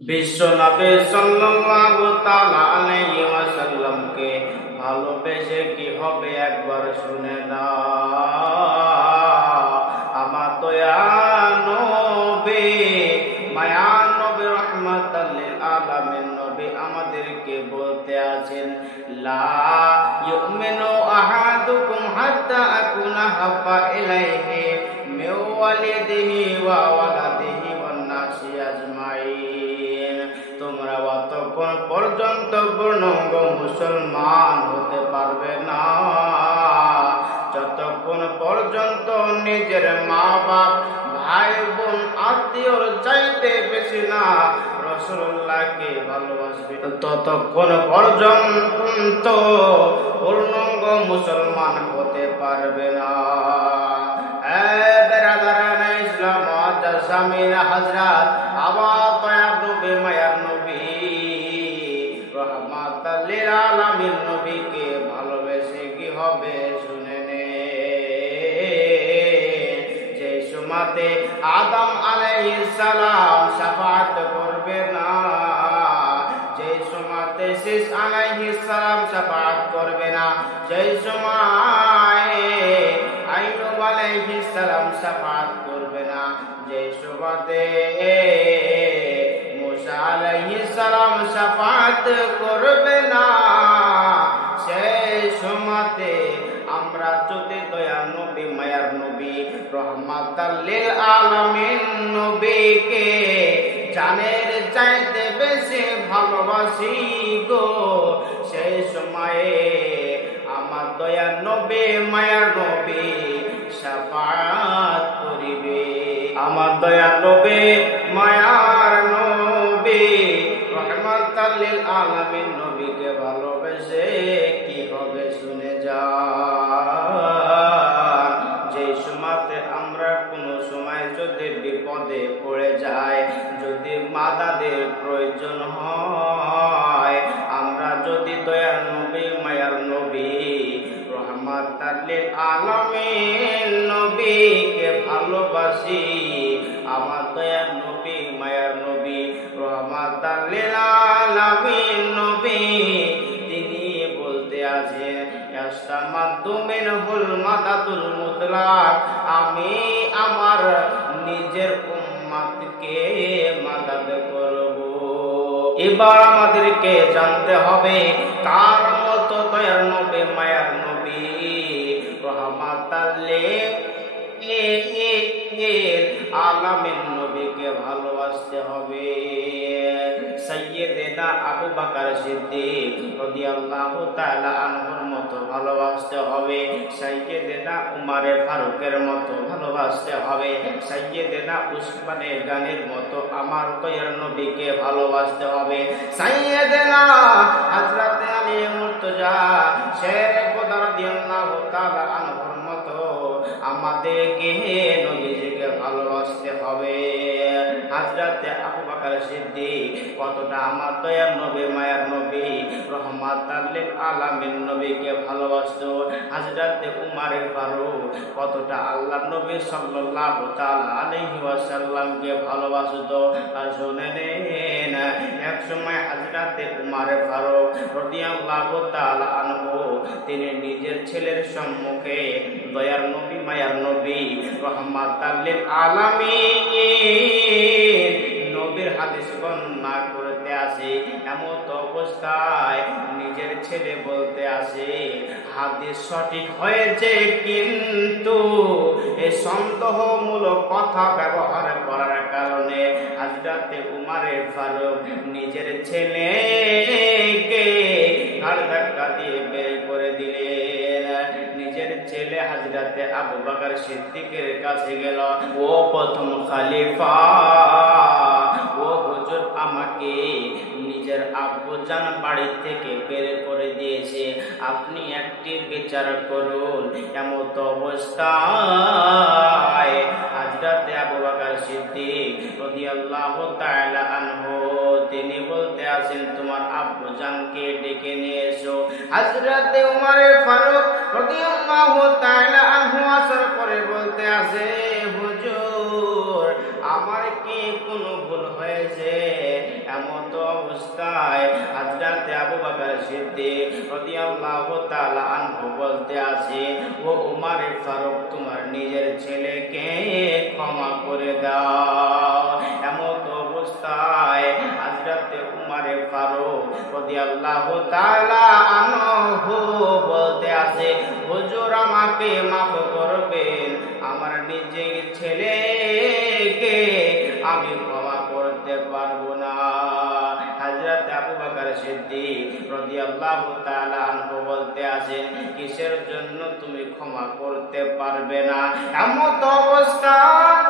বিশ্বনবী সাল্লাল্লাহু তাআলা আলাইহি ওয়াসাল্লামকে ভালোবেসে কি হবে একবার শুনে নাও। আমার দয়া নবী, মায়ার নবী, রাহমাতাল লিল আলামিন নবী আমাদেরকে বলতে আছেন, লা ইউমিনু আহাদুকুম হাত্তা আকুনা হাব্বা ইলাইহি মিন ওয়ালিদিহি ওয়া ওয়ালাদিহি ওয়ান নাসি আজমাইন। তোমরা অতক্ষণ পর্যন্ত পূর্ণাঙ্গ মুসলমান হতে পারবে না যতক্ষণ পর্যন্ত নিজের মা বাপ, ভাই বোন, আত্মীয়র চাইতে বেশি না রাসূলুল্লাহকে ভালোবাসবে, ততক্ষণ পর্যন্ত পূর্ণাঙ্গ মুসলমান হতে পারবে না। ইসলাম জামিনা হযরত আবার তয়া নবী, মায়ার নবী, রাহমাতাল লিল আলামিন নবীকে ভালোবেসে কি হবে শুনে নে। যে সময়তে আদম আলাইহিস সালাম শাফাআত করবে না, যে সময়তে শীষ আলাইহিস সালাম শাফাআত করবে না, যে সময় আইয়ুব আলাইহিস সালাম শাফাআত করবে না, যে সময়তে মুসা আলাইহিস সালাম শাফাআত করবে না, সেই সময়তে আমরা যদি দয়ার নবী, মায়ার নবী, রাহমাতাল লিল আলামিন নবীকে জানের চাইতে বেশি ভালোবাসি গো, সেই সময়ে আমার দয়ার নবী, মায়ার নবী শাফাআত করিবে। আমার দয়ার নবী, মায়ার নবী, রাহমাতাল লিল আলামিন নবীকে ভালোবেসে কি হবে শুনে যান। যে সময়তে আমরা কোনো সময় যদি বিপদে পড়ে যাই, যদি মাদাদের প্রয়োজন হয়, আমরা যদি দয়ার নবী, মায়ার নবী, রাহমাতাল লিল আলামিন নবীকে ভালোবাসি, আমার দয়ার নবী, মায়ার নবী, রাহমাতাল লিল আলামিন নবী তিনি বলতে আছেন, ইস্তামাদ্দু মিনহুল মাদাদুল মুতলাক, আমি আমার নিজের উম্মতকে মাদাদ করব। এবার আমাদেরকে জানতে হবে কার মতো দয়ার নবী, মায়ার নবী, রাহমাতাল লিল আলামিন নবীকে ভালোবাসতে হবে। সাইয়্যিদনা আবু বকর সিদ্দিক রাদিয়াল্লাহু তাআলা আনহুর মতো ভালোবাসতে হবে, সাইয়্যিদনা উমর ফারুকের মতো ভালোবাসতে হবে, সাইয়্যিদনা উসমানে গানির মতো আমার দয়ার নবীকে ভালোবাসতে হবে, সাইয়্যিদনা হযরত আলী মুর্তজা শেরে খোদা রাদিয়াল্লাহু তাআলা আনহুর মতো আমাদেরকে নবীজিকে ভালোবাসতে হবে। হযরত আবু বকর সিদ্দিক কতটা আমার দয়ার নবী, মায়ার নবী, রাহমাতাল লিল আলামিন নবীকে ভালোবাসতো, হযরত উমর ফারুক কতটা আল্লাহর নবী সাল্লাল্লাহু তাআলা আলাইহি ওয়াসাল্লামকে ভালোবাসতো। আর শুনে নেন, এক সময় হযরত উমর ফারুক রাদিয়াল্লাহু তাআলা আনহু তিনি নিজের ছেলের সম্মুখে দয়ার নবী, মায়ার নবী, রাহমাতাল লিল আলামিন নবীর হাদিস বর্ণনা করতে আসে। এমন অবস্থায় নিজের ছেলে বলতে আসে, হাদিস সঠিক হয়েছে, কিন্তু এই সন্দেহমূলক কথা ব্যবহার করার কারণে হযরত উমর ফারুক নিজের ছেলেকে ঘাড় ধাক্কা দিয়ে বের করে দিলেন। নিজের ছেলে হযরত আবু বকর সিদ্দিকের কাছে গেল, ও প্রথম খলিফা, ও হুজুর, আমাকে নিজের আব্বুজান বাড়ি থেকে বের করে দিয়েছে, আপনি একটি বিচার করুন। এমন অবস্থায় হযরত আবু বকর সিদ্দিক রাদিয়াল্লাহু তাআলা আনহু তিনি বলতে আছেন, তোমার আব্বুজানকে ডেকে নিয়ে এসো। হযরত উমর ফারুক রাদিয়াল্লাহু তাআলা আনহু আসার পরে বলতে আছে, হুজুর, আমার কি কোনো ভুল হয়েছে? অবস্থায় হযরত আবু বকর সিদ্দিক রাদিয়াল্লাহু তাআলা আনহু বলতে আছে, ও উমর ফারুক, তোমার নিজের ছেলেকে ক্ষমা করে দাও। এমন অবস্থায় হযরত উমর ফারুক রাদিয়াল্লাহু তাআলা আনহু বলতে আছে, হুজুর আমাকে মাফ করবেন, আমার নিজের ছেলেকে আমি ক্ষমা করতে পারবো না। হযরত আবু বকর সিদ্দিক রাদিয়াল্লাহু তাআলা আনহু বলতে আছেন, কিসের জন্য তুমি ক্ষমা করতে পারবে না? এমন অবস্থায়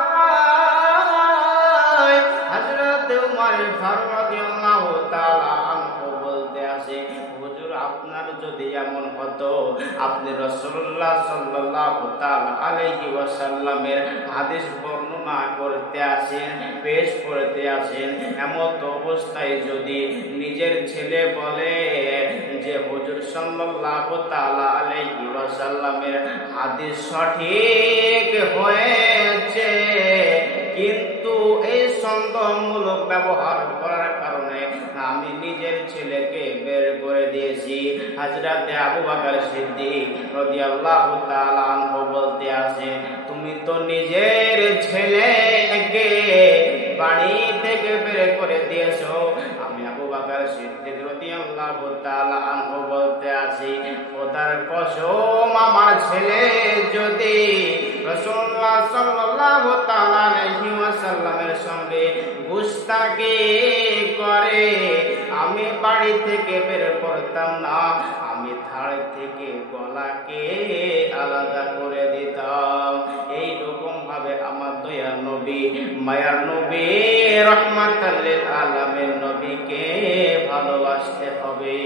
হযরত উমর ফারুক রাদিয়াল্লাহু তাআলা আনহু বলতে আছে, হুজুর আপনার যদি এমন হতো, আপনি রাসূলুল্লাহ সাল্লাল্লাহু তাআলা আলাইহি ওয়াসাল্লামের হাদিস বর্ণনা করতে আসেন, পেশ করতে আসেন, এমন অবস্থায় যদি নিজের ছেলে বলে যে হুজুর সাল্লাল্লাহু তাআলা আলাইহি ওয়াসাল্লামের হাদিস সঠিক হয়েছে, কিন্তু এই সন্দেহমূলক ব্যবহার করার কারণে আমি নিজের ছেলেকে বের করে দিয়েছি। হযরত আবু বকর সিদ্দিক রাদিয়াল্লাহু তাআলা আনহু বলতে আছে, তুমি তো নিজের ছেলেকে বাড়ি থেকে বের করে দিয়েছো। আমি আবু বকর সিদ্দিক রাদিয়াল্লাহু তাআলা আনহু বলতে আছি, খোদার কসম, আমার ছেলে যদি রাসূলুল্লাহ সাল্লাল্লাহু তাআলা আলাইহি ওয়াসাল্লামের সঙ্গে গুস্তাখি করে, আমি বাড়ি থেকে বের করতাম না, আমি ধাড় থেকে গলাকে আলাদা করে দিতাম। এইরকম ভাবে আমার দয়ার নবী, মায়ার নবী, রহমাতুল লিল আলামিন নবীকে ভালোবাসতে হবে।